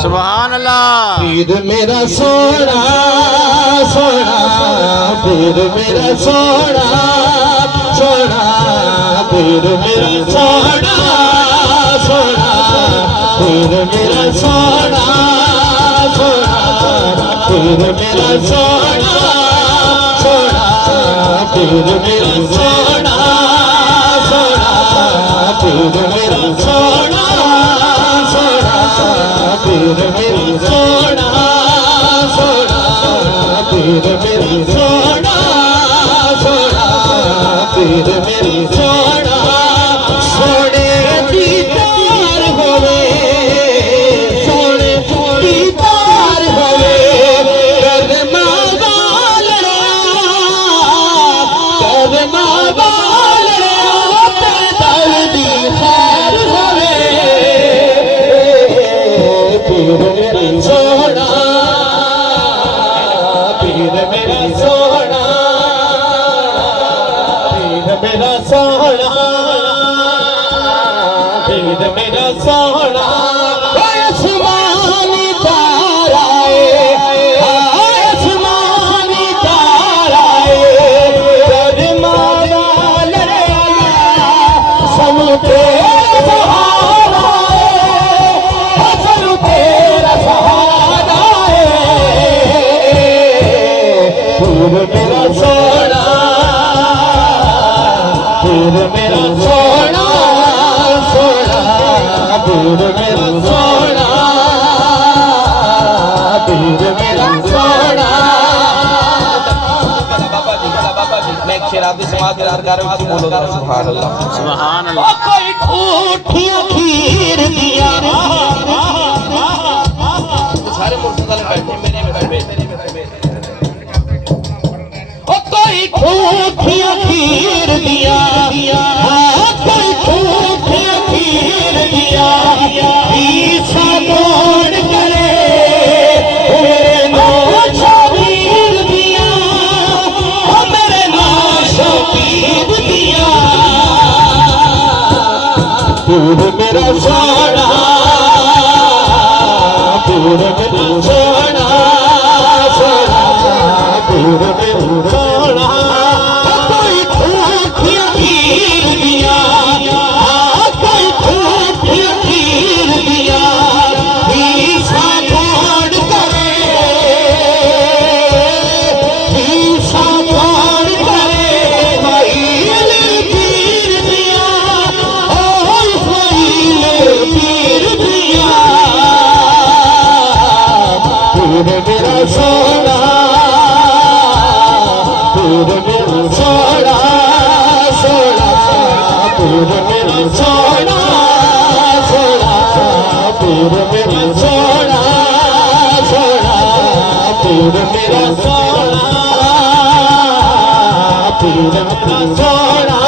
सुभान अल्लाह। पीर मेरा सोना सोना, पीर मेरा सोना सोना, पीर मेरा सोना सोना, पीर मेरा सोना सोना, पीर मेरा सोना सोना, पीर मेरा सोना सोना, पीर मेरा सोना सोना, पीर मेरा सोना सोना, पीर मेरा सोना सोना, पीर मेरा सोना सोने दीदार होवे, सोने दीदार होवे, कदमा वाला कदमा वाला तेरे दर दी खैर होवे। पीर मेरा सोना, पीर मेरा सोना, पीर मेरा सोना, पीर मेरा सोना, आसमानी ताराए, आसमानी ताराए, कदमा वाला सब तेरा सहारा है, सब तेरा सहारा है। पीर मेरा सोना, पीर मेरा सोना सोना, पीर मेरा सोना, पीर मेरा सोना। बाबा जी मैं एक शेर आपकी समाज के दरबार में कुछ बोलो जरा, सुभान अल्लाह सुभान ओ अल्लाह। कोई ठूठियां खीर दिया, सारे मुर्शिद वाले बैठे मेरे में बैठे। ओ कोई ठूठियां खीर दिया, कोई ठूठियां खीर दिया, पीछा कौन करे मेरे नाशा पीर दिया, मेरे नाशा पीर दिया। पीर मेरा सोना, पीर मेरा सोना सोना, पीर मेरा सोना, कोई ठूठियां खीर दिया, कोई ठूठियां खीर दिया, पीछा कौन करे, पीछा कौन करे, इस्माइल पीर दिया, ओ इस्माइल पीर दिया। पीर मेरा सोना, पीर मेरा सोना सोना, पीर मेरा सोना सोना, पीर मेरा सोना सोना, पीर मेरा सोना, पीर मेरा सोना,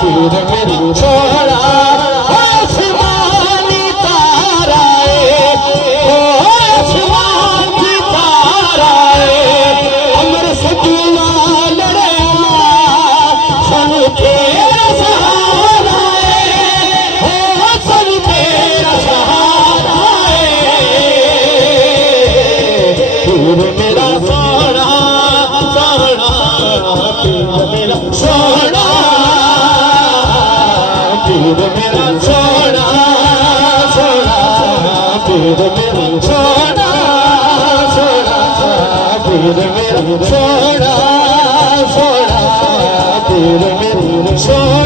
पीर मेरा सोना। आसमानी ताराए, ओ आसमानी ताराए, अमर सजना लड़े सन तेरा सहारा है, ओ सन तेरा सहारा है। पीर मेरा सोना सोना, पीर मेरा सोना, पीर मेरा सोना सोना, पीर मेरा सोना सोना, पीर मेरा सोना सोना, पीर मेरा सोना।